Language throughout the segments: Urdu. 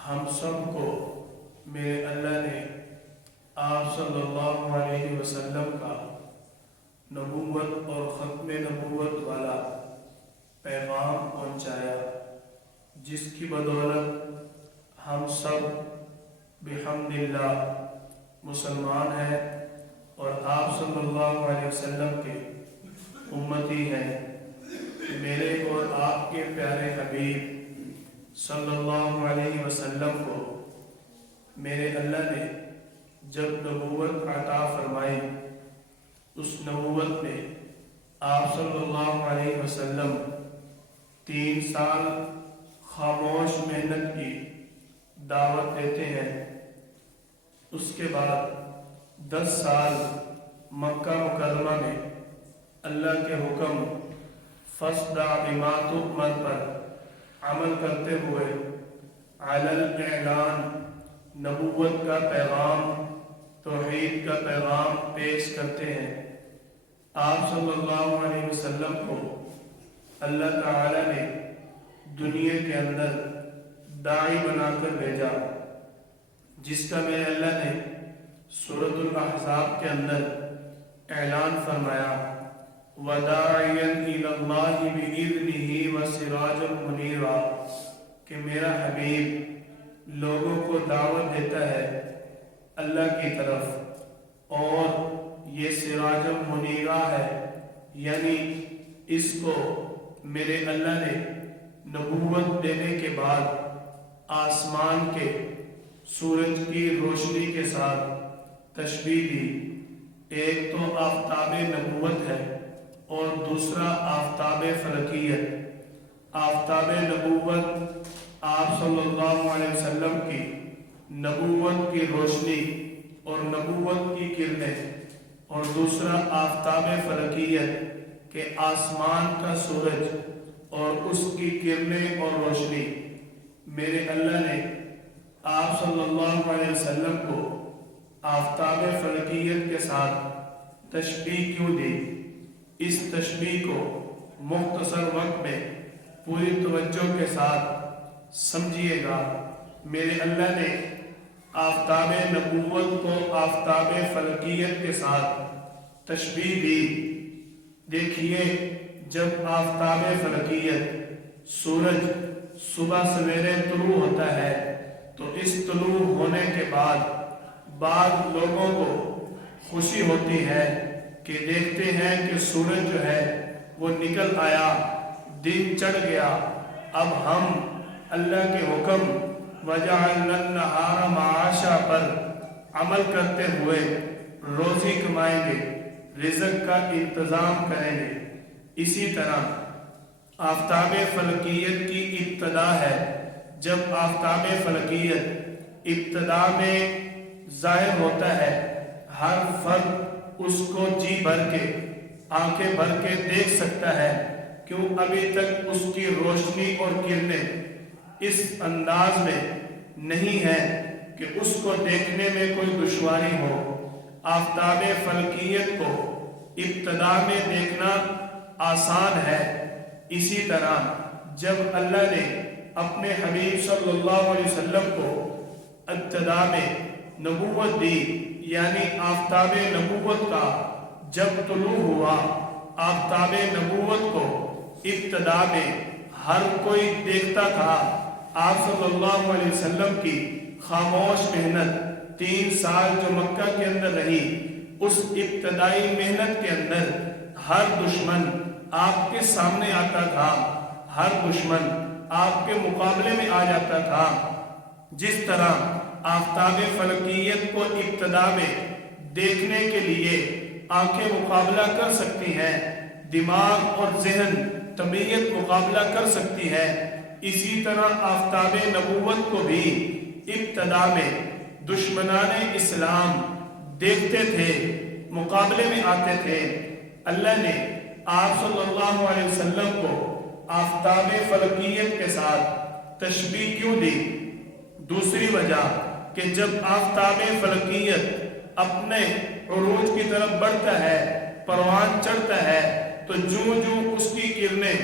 ہم سب کو میرے اللہ نے آپ صلی اللہ علیہ وسلم کا نبوت اور ختم نبوت والا پیغام پہنچایا، جس کی بدولت ہم سب بحمد اللہ مسلمان ہیں اور آپ صلی اللہ علیہ وسلم کے امتی ہیں۔ میرے اور آپ کے پیارے حبیب صلی اللہ علیہ وسلم کو میرے اللہ نے جب نبوت عطا فرمائی، اس نبوت میں آپ صلی اللہ علیہ وسلم 3 سال خاموش محنت کی دعوت دیتے ہیں۔ اس کے بعد 10 سال مکہ مکرمہ میں اللہ کے حکم فاصدع بما تؤمر پر عمل کرتے ہوئے علی الاعلان نبوت کا پیغام، توحید کا پیغام پیش کرتے ہیں۔ آپ صلی اللہ علیہ وسلم کو اللہ تعالی نے دنیا کے اندر داعی بنا کر بھیجا، جس کا میرے اللہ نے سورۃ الاحزاب کے اندر اعلان فرمایا، وَدَاعِيًا إِلَى اللَّهِ بِإِذْنِهِ وَسِرَاجًا مُنِيرًا، کہ میرا حبیب لوگوں کو دعوت دیتا ہے اللہ کی طرف، اور یہ سراج منیرہ ہے، یعنی اس کو میرے اللہ نے نبوت دینے کے بعد آسمان کے سورج کی روشنی کے ساتھ تشبیہ دی۔ ایک تو آفتاب نبوت ہے اور دوسرا آفتاب فلکیت۔ آفتاب نبوت آپ صلی اللہ علیہ وسلم کی نبوت کی روشنی اور نبوت کی کرنیں، اور دوسرا آفتاب فلکیت کہ آسمان کا سورج اور اس کی کرنیں اور روشنی۔ میرے اللہ نے آپ صلی اللہ علیہ وسلم کو آفتاب فلکیت کے ساتھ تشبیہ کیوں دی؟ اس تشبیہ کو مختصر وقت میں پوری توجہ کے ساتھ سمجھیے گا۔ میرے اللہ نے آفتاب نبوت کو آفتاب فلکیت کے ساتھ تشبیہ دی۔ دیکھیے، جب آفتاب فلکیت سورج صبح سویرے طلوع ہوتا ہے تو اس طلوع ہونے کے بعد لوگوں کو خوشی ہوتی ہے کہ دیکھتے ہیں کہ سورج جو ہے وہ نکل آیا، دن چڑھ گیا، اب ہم اللہ کے حکم وَجَعَلْنَا النَّهَارَ مَعَاشًا پر عمل کرتے ہوئے روزی کمائیں گے، رزق کا انتظام کریں گے۔ اسی طرح آفتاب فلکیت کی ابتدا ہے۔ جب آفتاب فلکیت ابتدا میں ظاہر ہوتا ہے، ہر فرد اس کو جی بھر کے، آنکھیں بھر کے دیکھ سکتا ہے، کیوں ابھی تک اس کی روشنی اور کرنیں اس انداز میں نہیں ہے کہ اس کو دیکھنے میں کوئی دشواری ہو۔ آفتاب فلکیت کو ابتدا میں دیکھنا آسان ہے۔ اسی طرح جب اللہ نے اپنے حبیب صلی اللہ علیہ وسلم کو ابتدا میں نبوت دی، یعنی آفتاب نبوت کا جب طلوع ہوا، آفتاب نبوت کو ابتدا میں ہر کوئی دیکھتا تھا۔ آپ صلی اللہ علیہ وسلم کی خاموش محنت 3 سال جو مکہ کے اندر رہی، اس ابتدائی محنت کے اندر ہر دشمن آپ کے سامنے آتا تھا، ہر دشمن آپ کے مقابلے میں آ جاتا تھا۔ جس طرح آفتاب فلکیت کو ابتدا میں دیکھنے کے لیے آنکھیں مقابلہ کر سکتی ہیں، دماغ اور ذہن، طبیعت مقابلہ کر سکتی ہے، اسی طرح آفتاب نبوت کو بھی ابتدا میں دشمنان اسلام دیکھتے تھے، مقابلے میں آتے تھے۔ اللہ نے آپ صلی اللہ علیہ وسلم کو آفتاب فلکیت کے ساتھ تشبیہ کیوں دی؟ دوسری وجہ کہ جب آفتاب فلکیت اپنے عروج کی طرف بڑھتا ہے، پروان چڑھتا ہے، تو جو اس کی کرنیں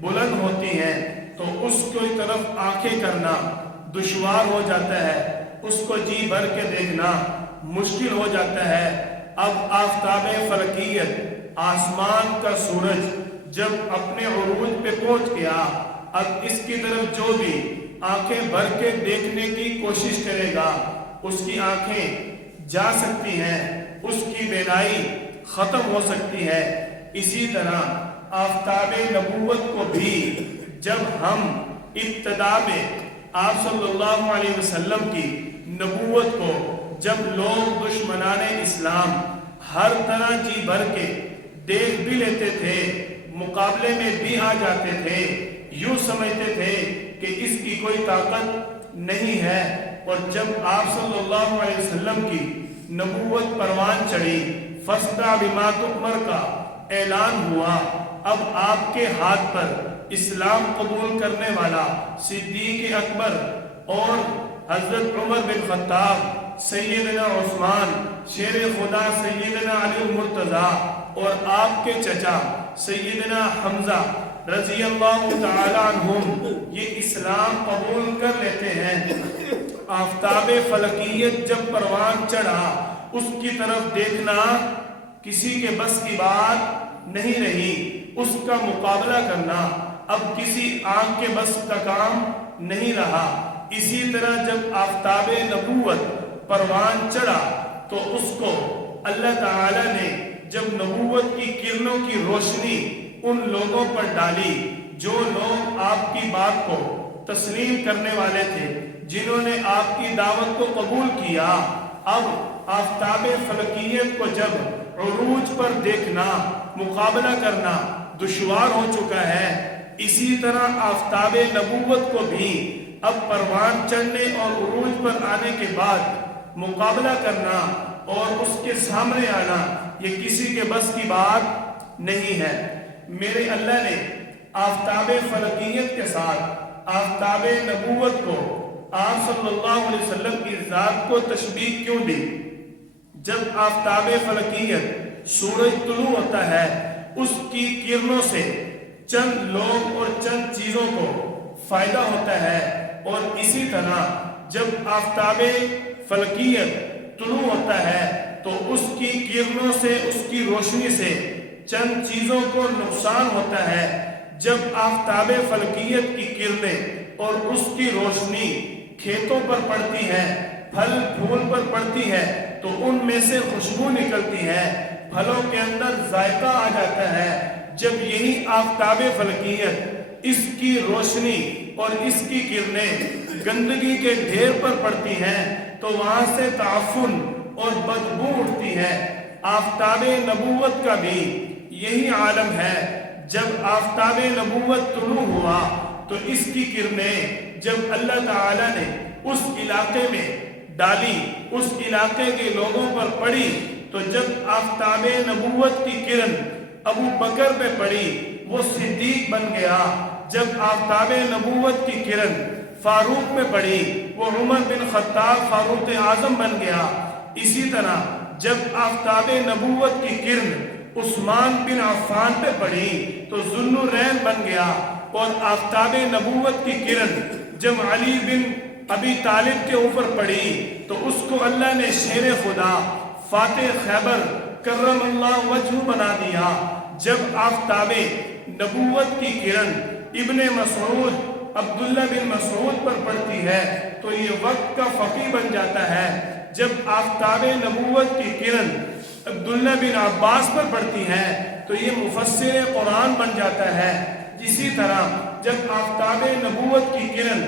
بلند ہوتی ہیں، تو اس کی طرف آنکھیں کرنا دشوار ہو جاتا ہے، اس کو جی بھر کے دیکھنا مشکل ہو جاتا ہے۔ اب آفتاب فلکیت، آسمان کا سورج جب اپنے عروج پہ پہنچ گیا، اب اس کی طرف جو بھی آنکھیں بھر کے دیکھنے کی کوشش کرے گا اس کی آنکھیں جا سکتی ہیں، اس کی بینائی ختم ہو سکتی ہے۔ اسی طرح آفتاب نبوت کو بھی جب ہم ابتدا میں آپ صلی اللہ علیہ وسلم کی نبوت کو جب لوگ دشمنان اسلام ہر طرح جی بھر کے دیکھ بھی لیتے تھے، مقابلے میں بھی آ جاتے تھے، یوں سمجھتے تھے کہ اس کی کوئی طاقت نہیں ہے، اور جب آپ صلی اللہ علیہ وسلم کی نبوت پروان چڑھی، فاصدع بما تؤمر کا اعلان ہوا، اب آپ کے ہاتھ پر اسلام قبول کرنے والا صدیق اکبر اور حضرت عمر بن خطاب، سیدنا عثمان، شیر خدا سیدنا علی المرتضی اور آپ کے چچا سیدنا حمزہ رضی اللہ تعالی عنہم یہ اسلام قبول کر لیتے ہیں۔ آفتاب فلکیت جب پروان چڑھا، اس کی طرف دیکھنا کسی کے بس کی بات نہیں رہی، اس کا مقابلہ کرنا اب کسی آنکھ کے بس کا کام نہیں رہا۔ اسی طرح جب آفتاب نبوت پروان چڑھا تو اس کو اللہ تعالی نے جب نبوت کی کرنوں کی روشنی ان لوگوں پر ڈالی جو لوگ آپ کی بات کو تسلیم کرنے والے تھے، جنہوں نے آپ کی دعوت کو قبول کیا، اب آفتاب فلکیت کو جب عروج پر دیکھنا، مقابلہ کرنا دشوار ہو چکا ہے، اسی طرح آفتاب نبوت کو بھی اب پروان چڑھنے اور عروج پر آنے کے بعد مقابلہ کرنا اور اس کے سامنے آنا یہ کسی کے بس کی بات نہیں ہے۔ میرے اللہ نے آفتاب فلکیت کے ساتھ آفتاب نبوت کو آپ صلی اللہ علیہ وسلم کی ذات کو تشبیہ کیوں دی؟ جب آفتاب فلکیت سورج طلوع ہوتا ہے، اس کی کرنوں سے چند لوگ اور چند چیزوں کو فائدہ ہوتا ہے، اور اسی طرح جب آفتاب فلکیت طلوع ہوتا ہے تو اس کی کرنوں سے، اس کی روشنی سے چند چیزوں کو نقصان ہوتا ہے۔ جب آفتاب فلکیت کی کرنیں اور اس کی روشنی کھیتوں پر پڑتی ہے، پھل پھول پر پڑتی ہے تو ان میں سے خوشبو نکلتی ہے، پھلوں کے اندر ذائقہ آ جاتا ہے۔ جب یہی آفتاب فلکیت، اس کی روشنی اور اس کی کرنیں گندگی کے ڈھیر پر پڑتی ہیں تو وہاں سے تعفن اور بدبو اٹھتی ہے۔ آفتاب نبوت کا بھی یہی عالم ہے۔ جب آفتاب نبوت طلوع ہوا تو اس کی کرنیں جب اللہ تعالی نے اس علاقے میں ڈالی، اس علاقے کے لوگوں پر پڑی، تو جب آفتاب نبوت کی کرن ابو بکر پہ پڑی وہ صدیق بن گیا، جب آفتاب نبوت کی کرن فاروق میں پڑی وہ عمر بن خطاب فاروق اعظم بن گیا۔ اسی طرح جب آفتاب نبوت کی کرن عثمان بن عفان پہ پڑی تو ذو النورین بن گیا، اور آفتاب نبوت کی کرن جب علی بن ابی طالب کے اوپر پڑی تو اس کو اللہ نے شیر خدا، فاتح خیبر کرم اللہ وجہ بنا دیا۔ جب آفتاب نبوت کی کرن ابن مسعود، عبداللہ بن مسعود پر پڑتی ہے تو یہ وقت کا فقیہ بن جاتا ہے۔ جب آفتاب نبوت کی کرن عبداللہ بن عباس پر پڑتی ہے تو یہ مفسر قرآن بن جاتا ہے۔ اسی طرح جب آفتاب نبوت کی کرن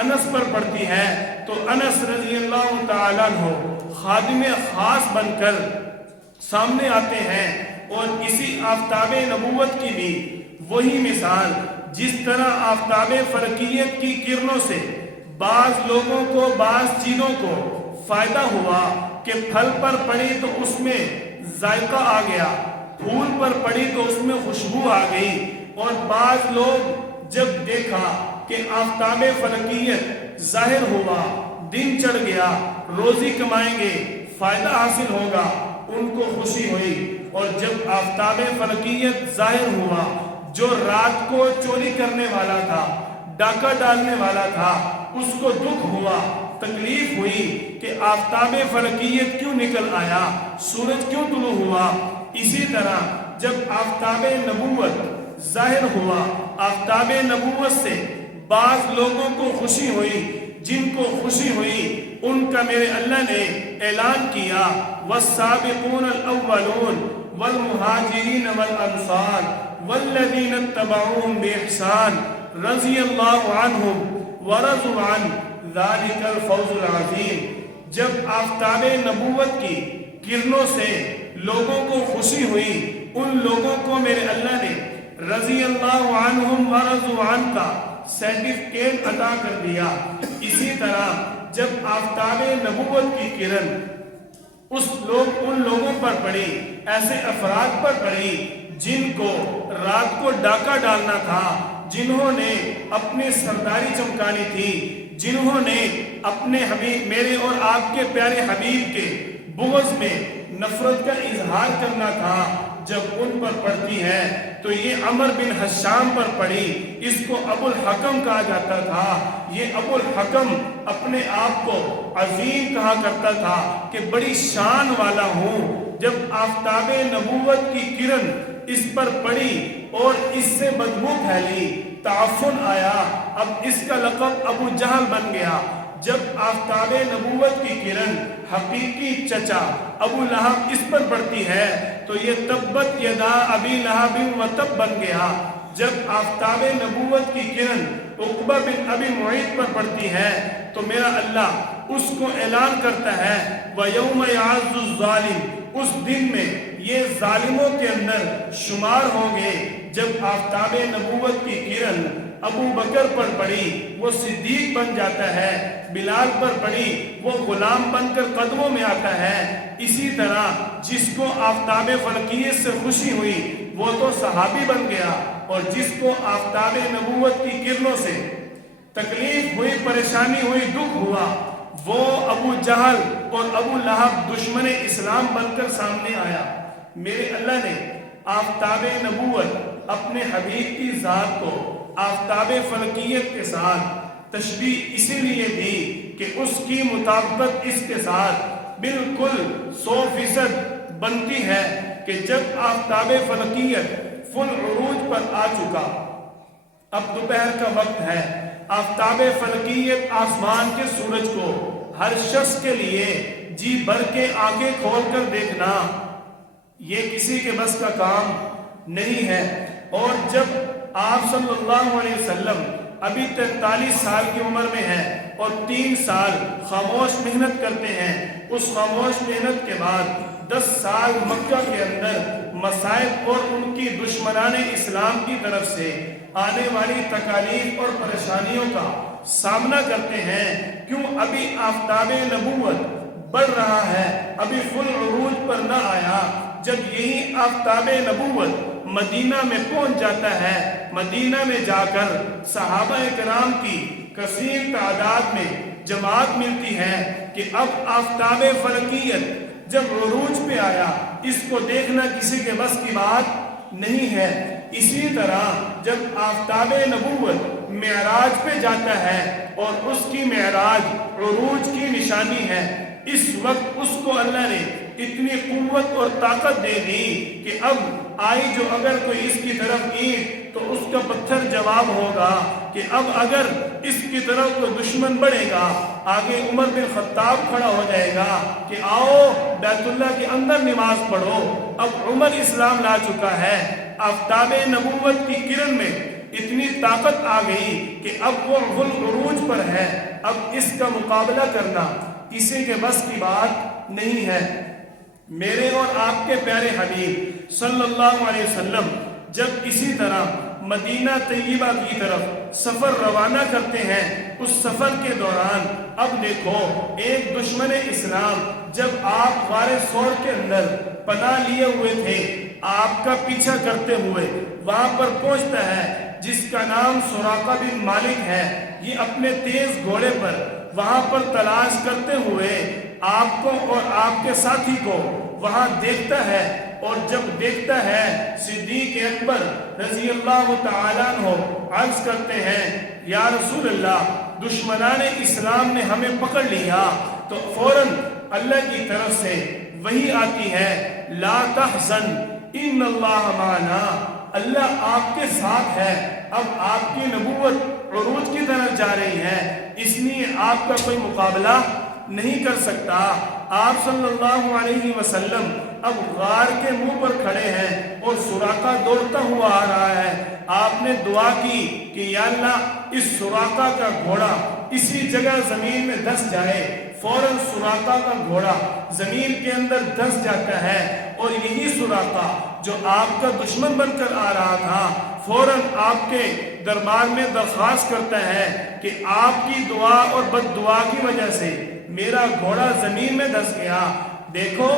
انس پر پڑتی ہے تو انس رضی اللہ تعالیٰ عنہ خادم خاص بن کر سامنے آتے ہیں، اور اسی آفتاب نبوت کی بھی وہی مثال، جس طرح آفتاب فلکیت کی کرنوں سے بعض لوگوں کو، بعض چیزوں کو فائدہ ہوا کہ پھل پر پڑی تو اس میں ذائقہ آ گیا، پھول پر پڑی تو اس میں خوشبو آ گئی، اور بعض لوگ جب دیکھا کہ آفتاب فلکیت ظاہر ہوا، دن چڑھ گیا، روزی کمائیں گے، فائدہ حاصل ہوگا، ان کو خوشی ہوئی۔ اور جب آفتاب فلکیت ظاہر ہوا، جو رات کو چوری کرنے والا تھا، ڈاکہ ڈالنے والا تھا اس کو دکھ ہوا، تکلیف ہوئی کہ آفتاب فلکیت کیوں نکل آیا، سورج کیوں طلوع ہوا۔ اسی طرح جب آفتاب نبوت ظاہر ہوا، آفتاب نبوت سے بعض لوگوں کو خوشی ہوئی، جن کو خوشی ہوئی ان کا میرے اللہ نے اعلان کیا، والسابقون الاولون والمہاجرین والانصار والذین اتبعوهم بإحسان رضی اللہ عنہم ورضوا عنہ ذالک الفوز العظیم۔ جب آفتاب نبوت کی کرنوں سے لوگوں کو خوشی ہوئی، ان لوگوں کو میرے اللہ نے رضی اللہ عنہم ورضوا عنہ کا سرٹیفکیٹ عطا کر دیا۔ اسی طرح جب آفتاب نبوت کی کرن ان لوگوں پر پڑی، ایسے افراد پر پڑی جن کو رات کو ڈاکہ ڈالنا تھا، جنہوں نے اپنے سرداری چمکانی تھی، جنہوں نے اپنے حبیب میرے اور آپ کے پیارے حبیب کے بغض میں نفرت کا اظہار کرنا تھا، جب ان پر پڑتی ہے تو یہ عمر بن حشام پر پڑی۔ اس کو ابو الحکم کہا جاتا تھا۔ یہ ابو الحکم اپنے آپ کو عظیم کہا کرتا تھا کہ بڑی شان والا ہوں۔ جب آفتاب نبوت کی کرن اس پر پڑی اور اس سے بدبو پھیلی، تعفن آیا، اب اس کا لقب ابو جہل بن گیا۔ جب آفتاب نبوت کی کرن حقیقی چچا ابو لہب اس پر پڑتی ہے تو یہ تبت یدا ابی لہب و تب بن گیا۔ جب آفتاب نبوت کی کرن عقبہ بن ابی معیط پر پڑتی ہے تو میرا اللہ اس کو اعلان کرتا ہے وَيَوْمَ يَعَزُّ الظَّالِمِ، اس دن میں یہ ظالموں کے اندر شمار ہوں گے۔ جب آفتاب نبوت کی کرن ابو بکر پر پڑی وہ صدیق بن جاتا ہے، بلال پر پڑی وہ غلام بن کر قدموں میں آتا ہے۔ اسی طرح جس کو آفتاب فلکیت سے خوشی ہوئی وہ تو صحابی بن گیا، اور جس کو آفتاب نبوت کی کرنوں سے تکلیف ہوئی، پریشانی ہوئی، دکھ ہوا، وہ ابو جہل اور ابو لہب دشمن اسلام بن کر سامنے آیا۔ میرے اللہ نے آفتاب نبوت اپنے حبیب کی ذات کو آفتاب فلکیت کے ساتھ تشبیہ اسی لیے دی کہ اس کی مطابقت اس کے ساتھ بالکل 100% بنتی ہے کہ جب آفتاب فلکیت فل عروج پر آ چکا، اب دوپہر کا وقت ہے، آفتاب فلکیت آسمان کے سورج کو ہر شخص کے لیے جی بھر کے آنکھیں کھول کر دیکھنا یہ کسی کے بس کا کام نہیں ہے۔ اور جب آپ صلی اللہ علیہ وسلم ابھی 43 سال کی عمر میں ہیں اور 3 سال خاموش محنت کرتے ہیں، اس خاموش محنت کے بعد 10 سال مکہ کے اندر مصائب اور ان کی دشمنان اسلام کی طرف سے آنے والی تکالیف اور پریشانیوں کا سامنا کرتے ہیں۔ کیوں؟ ابھی آفتاب نبوت بڑھ رہا ہے، ابھی فل عروج پر نہ آیا۔ جب یہی آفتاب نبوت مدینہ میں پہنچ جاتا ہے، مدینہ میں جا کر صحابہ کرام کی کثیر تعداد میں جماعت ملتی ہے کہ اب آفتاب فلکیت جب عروج پہ آیا، اس کو دیکھنا کسی کے بس کی بات نہیں ہے۔ اسی طرح جب آفتاب نبوت معراج پہ جاتا ہے اور اس کی معراج عروج کی نشانی ہے، اس وقت اس کو اللہ نے اتنی قوت اور طاقت دے دی کہ اب آئی جو اگر کوئی اس کی طرف اینٹ تو اس کا پتھر جواب ہوگا، کہ اب اگر اس کی طرف کوئی دشمن بڑھے گا، آگے عمر بن خطاب کھڑا ہو جائے گا کہ آؤ بیت اللہ کے اندر نماز پڑھو۔ اب عمر اسلام لا چکا ہے۔ آفتاب نبوت کی کرن میں اتنی طاقت آ گئی کہ اب وہ غل عروج پر ہے، اب اس کا مقابلہ کرنا کسی کے بس کی بات نہیں ہے۔ میرے اور آپ کے پیارے حبیب صلی اللہ علیہ وسلم جب اسی طرح مدینہ طیبہ کی طرف سفر روانہ کرتے ہیں، اس سفر کے دوران اب دیکھو ایک دشمن اسلام جب آپ غار ثور کے اندر پناہ لیے ہوئے تھے، آپ کا پیچھا کرتے ہوئے وہاں پر پہنچتا ہے جس کا نام سراقہ بن مالک ہے۔ یہ اپنے تیز گھوڑے پر وہاں پر تلاش کرتے ہوئے آپ کو اور آپ کے ساتھی کو وہاں دیکھتا ہے اور جب دیکھتا ہے صدیق اکبر رضی اللہ تعالیٰ عنہ عرض کرتے ہیں یا رسول اللہ دشمنان اسلام نے ہمیں پکڑ لیا، تو فوراً اللہ کی طرف سے وحی آتی ہے لا تحزن ان اللہ معنا، اللہ آپ کے ساتھ ہے۔ اب آپ کی نبوت عروج کی طرف جا رہی ہے، اس لیے آپ کا کوئی مقابلہ نہیں کر سکتا۔ آپ صلی اللہ علیہ وسلم اب غار کے منہ پر کھڑے ہیں اور سراقہ دوڑتا ہوا آ رہا ہے۔ آپ نے دعا کی کہ یا اللہ اس سراقہ کا گھوڑا اسی جگہ زمین میں دھس جائے۔ فوراً سراقہ کا گھوڑا زمین کے اندر دھس جاتا ہے، اور یہی سراقہ جو آپ کا دشمن بن کر آ رہا تھا فوراً آپ کے دربار میں درخواست کرتا ہے کہ آپ کی دعا اور بد دعا کی وجہ سے میرا گھوڑا زمین میں دھس گیا۔ دیکھو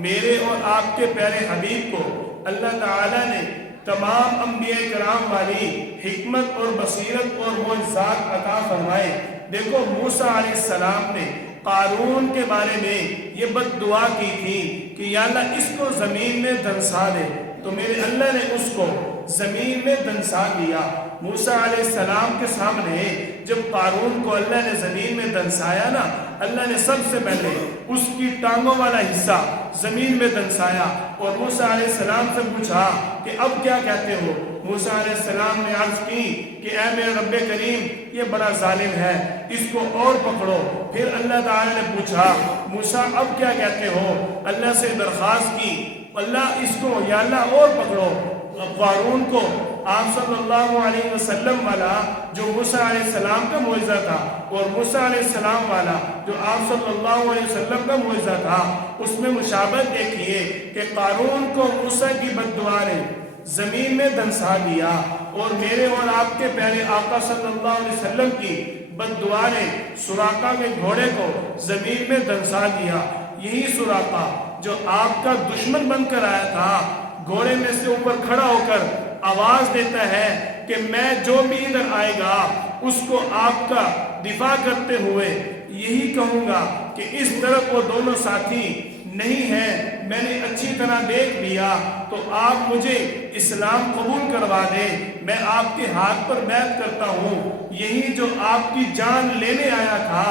میرے اور آپ کے پیارے حبیب کو اللہ تعالیٰ نے تمام انبیاء کرام والی حکمت اور بصیرت اور معجزات عطا فرمائے۔ دیکھو موسیٰ علیہ السلام نے قارون کے بارے میں یہ بد دعا کی تھی کہ یا اللہ اس کو زمین میں دھنسا دے، تو میرے اللہ نے اس کو زمین میں دھنسا دیا۔ موسیٰ علیہ السلام کے سامنے جب قارون کو اللہ نے زمین میں دھنسایا نا، اللہ نے سب سے پہلے اس کی ٹانگوں والا حصہ زمین میں دھنسایا اور موسیٰ علیہ السلام سے پوچھا کہ اب کیا کہتے ہو؟ موسیٰ علیہ السلام نے عرض کی کہ اے میرے رب کریم یہ بڑا ظالم ہے، اس کو اور پکڑو۔ پھر اللہ تعالی نے پوچھا موسیٰ اب کیا کہتے ہو؟ اللہ سے درخواست کی اللہ اس کو یا اللہ اور پکڑو۔ قارون کو آپ صلی اللہ علیہ وسلم والا جو موسیٰ علیہ السلام کا معجزہ تھا اور موسیٰ علیہ السلام والا جو آپ صلی اللہ علیہ وسلم کا معجزہ تھا، اس میں مشابہت دیکھیے کہ قارون کو موسیٰ کی بد دعا نے زمین میں دھنسا دیا، اور میرے اور آپ کے پیارے آقا صلی اللہ علیہ وسلم کی بد دعا نے سراقہ کے گھوڑے کو زمین میں دھنسا دیا۔ یہی سراقہ جو آپ کا دشمن بن کر آیا تھا، گھوڑے میں سے اوپر کھڑا ہو کر آواز دیتا ہے کہ میں جو بھی ادھر آئے گا اس کو آپ کا دفاع کرتے ہوئے یہی کہوں گا کہ اس طرف وہ دونوں ساتھی نہیں ہیں، میں نے اچھی طرح دیکھ لیا، تو آپ مجھے اسلام قبول کروا دیں، میں آپ کے ہاتھ پر بیعت کرتا ہوں۔ یہی جو آپ کی جان لینے آیا تھا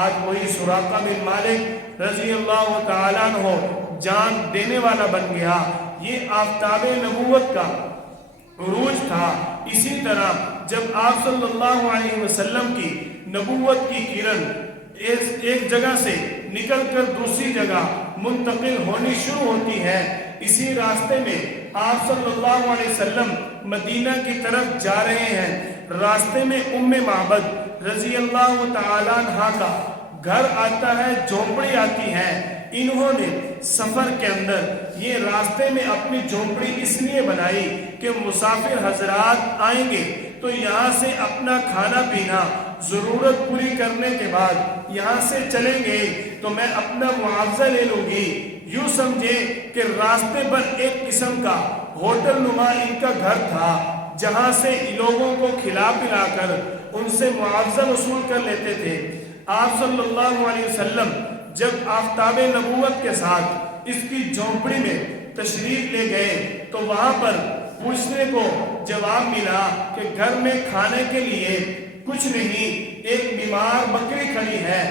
آج وہی سراقہ بن مالک رضی اللہ تعالیٰ عنہ جان دینے والا بن گیا۔ یہ آفتاب نبوت کا عروج تھا۔ اسی طرح جب آپ صلی اللہ علیہ وسلم کی نبوت کی کرن ایک جگہ سے نکل کر دوسری جگہ منتقل ہونی شروع ہوتی ہے، اسی راستے میں آپ صلی اللہ علیہ وسلم مدینہ کی طرف جا رہے ہیں۔ راستے میں ام معبد رضی اللہ تعالیٰ عنہا کا گھر آتا ہے، جھونپڑی آتی ہے۔ انہوں نے سفر کے اندر یہ راستے میں اپنی جھونپڑی اس لیے بنائی کہ مسافر حضرات آئیں گے تو یہاں سے اپنا کھانا پینا ضرورت پوری کرنے کے بعد یہاں سے چلیں گے تو میں اپنا معاوضہ لے لوں گی۔ یوں سمجھے کہ راستے پر ایک قسم کا ہوٹل نما ان کا گھر تھا، جہاں سے لوگوں کو کھلا پلا کر ان سے معاوضہ وصول کر لیتے تھے۔ آپ صلی اللہ علیہ وسلم جب آفتاب نبوت کے ساتھ اس کی جھونپڑی میں تشریف لے گئے تو وہاں پر پوچھنے کو جواب ملا کہ گھر میں کھانے کے لیے کچھ نہیں، ایک بیمار بکری کھڑی ہے۔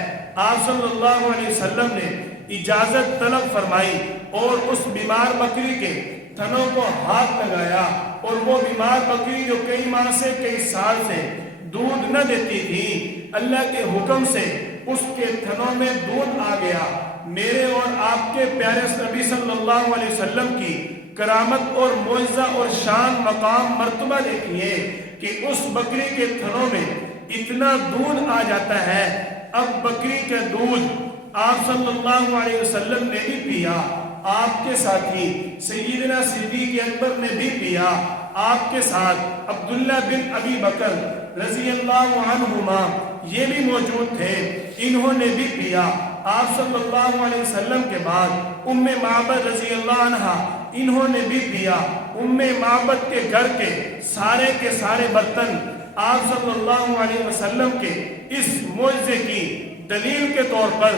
آپ صلی اللہ علیہ وسلم نے اجازت طلب فرمائی اور اس بیمار بکری کے تھنوں کو ہاتھ لگایا، اور وہ بیمار بکری جو کئی ماہ سے کئی سال سے دودھ نہ دیتی تھی، اللہ کے حکم سے اس کے تھنوں میں دودھ آ گیا۔ میرے اور آپ کے پیارے نبی صلی اللہ علیہ وسلم کی کرامت اور معجزہ اور شان مقام مرتبہ دیکھیے کہ اس بکری کے تھنوں میں اتنا دودھ آ جاتا ہے۔ اب بکری کا دودھ آپ صلی اللہ علیہ وسلم نے بھی پیا، آپ کے ساتھی سیدنا صدیق اکبر نے بھی پیا، آپ کے ساتھ عبداللہ بن ابی بکر رضی اللہ عنہما یہ بھی موجود تھے، انہوں نے بھی پیا۔ آپ صلی اللہ علیہ وسلم کے بعد ام معبد رضی اللہ عنہا انہوں نے بھی پیا۔ ام معبد کے گھر کے سارے برتن آپ صلی اللہ علیہ وسلم کے اس معجزے کی دلیل کے طور پر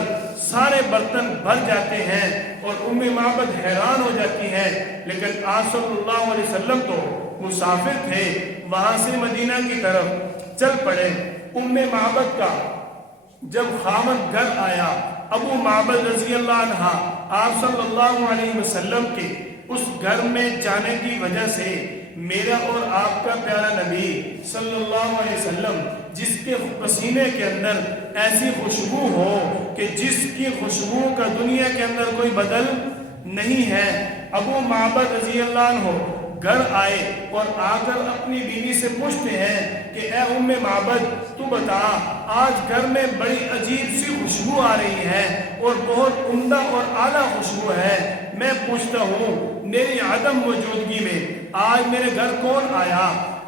سارے برتن بھر جاتے ہیں اور معبد حیران ہو جاتی ہے، لیکن آپ صلی اللہ علیہ وسلم تو مسافر تھے، وہاں سے مدینہ کی طرف چل پڑے۔ معبد کا جب خاوند گھر آیا، ابو معبد رضی اللہ عنہ آپ صلی اللہ علیہ وسلم کے اس گھر میں جانے کی وجہ سے میرا اور آپ کا پیارا نبی صلی اللہ علیہ وسلم، جس کے پسینے کے اندر ایسی خوشبو ہو کہ جس کی خوشبو کا دنیا کے اندر کوئی بدل نہیں ہے، ابو معبد رضی اللہ عنہ گھر آئے اور آ کر اپنی بیوی سے پوچھتے ہیں کہ اے معبد، تو بتا، آج گھر میں بڑی عجیب سی خوشبو آ رہی ہے اور بہت عمدہ اور اعلیٰ خوشبو ہے، میں پوچھتا ہوں میری عدم موجودگی میں آج میرے گھر کون آیا؟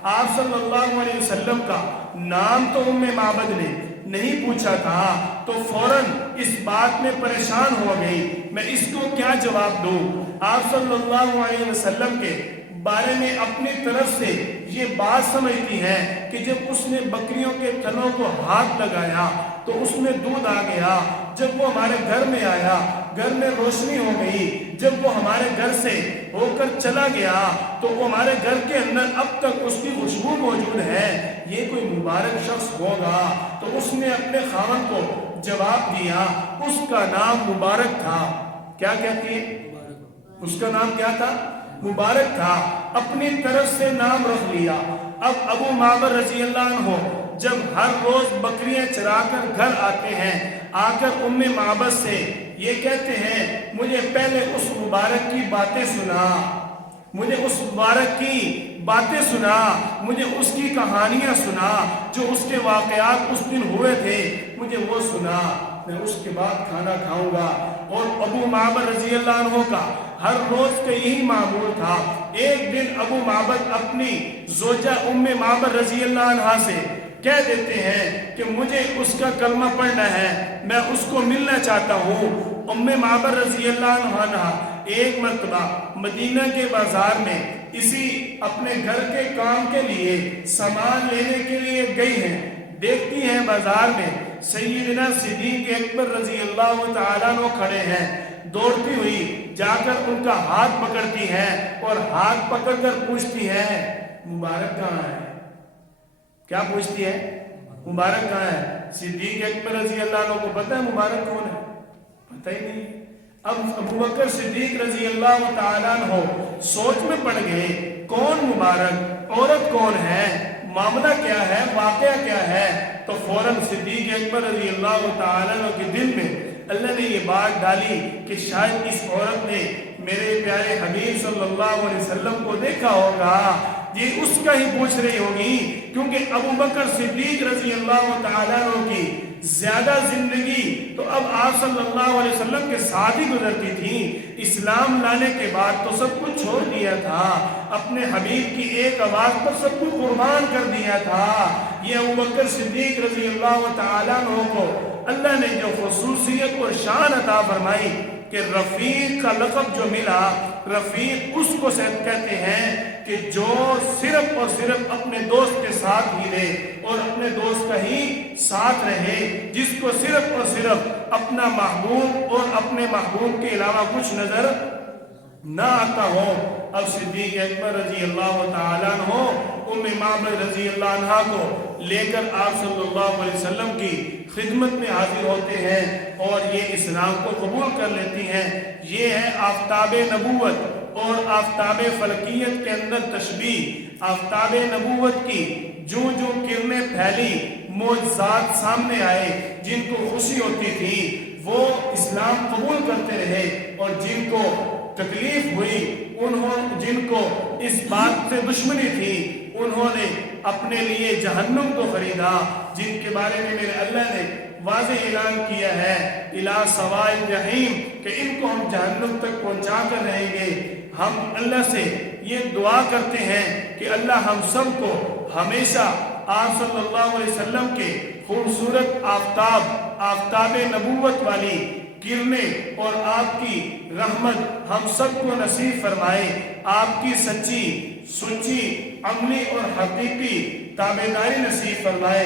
آپ صلی اللہ علیہ وسلم کا نام تو معبد نے نہیں پوچھا تھا، تو فوراً اس بات میں پریشان ہو گئی، میں اس کو کیا جواب دوں؟ آپ صلی اللہ علیہ وسلم کے بارے میں اپنی طرف سے یہ بات سمجھتی ہے کہ جب اس نے بکریوں کے تھنوں کو ہاتھ لگایا تو اس میں دودھ آ گیا، جب وہ ہمارے گھر میں آیا گھر میں روشنی ہو گئی، جب وہ ہمارے گھر سے ہو کر چلا گیا تو وہ ہمارے گھر کے اندر اب تک اس کی خوشبو موجود ہے، یہ کوئی مبارک شخص ہوگا۔ تو اس نے اپنے خاوند کو جواب دیا، اس کا نام مبارک تھا۔ کیا کہتی ہے؟ اس کا نام کیا تھا؟ مبارک تھا، اپنی طرف سے نام رکھ لیا۔ اب ابو معبد رضی اللہ عنہ جب ہر روز بکریاں چرا کر گھر آتے ہیں، آ کر معبد سے یہ کہتے ہیں، مجھے پہلے اس مبارک کی باتیں سنا، مجھے اس مبارک کی باتیں سنا، مجھے اس کی کہانیاں سنا، جو اس کے واقعات اس دن ہوئے تھے، مجھے وہ سنا، میں اس کے بعد کھانا کھاؤں گا۔ اور ابو معبد رضی اللہ عنہ کا ہر روز کا یہی معمول تھا۔ ایک دن ابو معبد اپنی زوجہ معبد رضی اللہ عنہ سے کہہ دیتے ہیں کہ مجھے اس کا کلمہ پڑھنا ہے، میں اس کو ملنا چاہتا ہوں۔ معبد رضی اللہ عنہ ایک مرتبہ مدینہ کے بازار میں اسی اپنے گھر کے کام کے لیے سامان لینے کے لیے گئی ہیں، دیکھتی ہیں بازار میں سیدنا صدیق اکبر رضی اللہ تعالیٰ عنہ کھڑے ہیں، دوڑتی ہوئی جا کر ان کا ہاتھ پکڑتی ہے اور ہاتھ پکڑ کر پوچھتی ہے، مبارک کہاں ہے؟ کیا پوچھتی ہے؟ مبارک کہاں ہے؟ صدیق اکبر رضی اللہ عنہ کو پتہ ہے مبارک کون ہے؟ پتہ ہی نہیں۔ اب ابو بکر صدیق رضی اللہ تعالیٰ عنہ سوچ میں پڑ گئے، کون مبارک، عورت کون ہے، معاملہ کیا ہے، واقعہ کیا ہے؟ تو فوراً صدیق اکبر رضی اللہ تعالیٰ عنہ کے دل میں اللہ نے یہ بات ڈالی کہ شاید اس عورت نے میرے پیارے حبیب صلی اللہ علیہ وسلم کو دیکھا ہوگا، یہ اس کا ہی پوچھ رہی ہوگی، کیونکہ ابو بکر صدیق رضی اللہ تعالیٰ عنہ کی زیادہ زندگی تو اب آپ صلی اللہ علیہ وسلم کے ساتھ ہی گزرتی تھی۔ اسلام لانے کے بعد تو سب کچھ چھوڑ دیا تھا، اپنے حبیب کی ایک آواز پر سب کچھ قربان کر دیا تھا۔ یہ ابو بکر صدیق رضی اللہ تعالیٰ عنہ کو اللہ نے جو خصوصیت اور شان عطا فرمائی کہ رفیق کا لقب جو ملا، رفیق اس کو کہتے ہیں کہ جو صرف اور صرف اپنے دوست کے ساتھ ہی رہے اور اپنے دوست کا ہی ساتھ رہے، جس کو صرف اور صرف اپنا محبوب اور اپنے محبوب کے علاوہ کچھ نظر نہ آتا ہو۔ اب صدیق اکبر رضی اللہ تعالیٰ عنہ معبد رضی اللہ عنہ کو لے کر آپ صلی اللہ علیہ وسلم کی خدمت میں حاضر ہوتے ہیں اور یہ اسلام کو قبول کر لیتی ہیں۔ یہ ہے آفتاب نبوت اور آفتاب فلکیت کے اندر تشبیہ۔ آفتاب نبوت کی جو کرنیں پھیلی، معجزات سامنے آئے، جن کو خوشی ہوتی تھی وہ اسلام قبول کرتے رہے، اور جن کو تکلیف ہوئی، جن کو اس بات سے دشمنی تھی، انہوں نے اپنے لیے جہنم کو خریدا، جن کے بارے میں میرے اللہ نے واضح اعلان کیا ہے الی سواء الجحیم، کہ ان کو ہم جہنم تک پہنچا کر رہیں گے۔ ہم اللہ سے یہ دعا کرتے ہیں کہ اللہ ہم سب کو ہمیشہ آپ صلی اللہ علیہ وسلم کے خوبصورت آفتاب نبوت والی کرنیں اور آپ کی رحمت ہم سب کو نصیب فرمائے، آپ کی سچی عملی اور حقیقی تابعداری نصیب فرمائے۔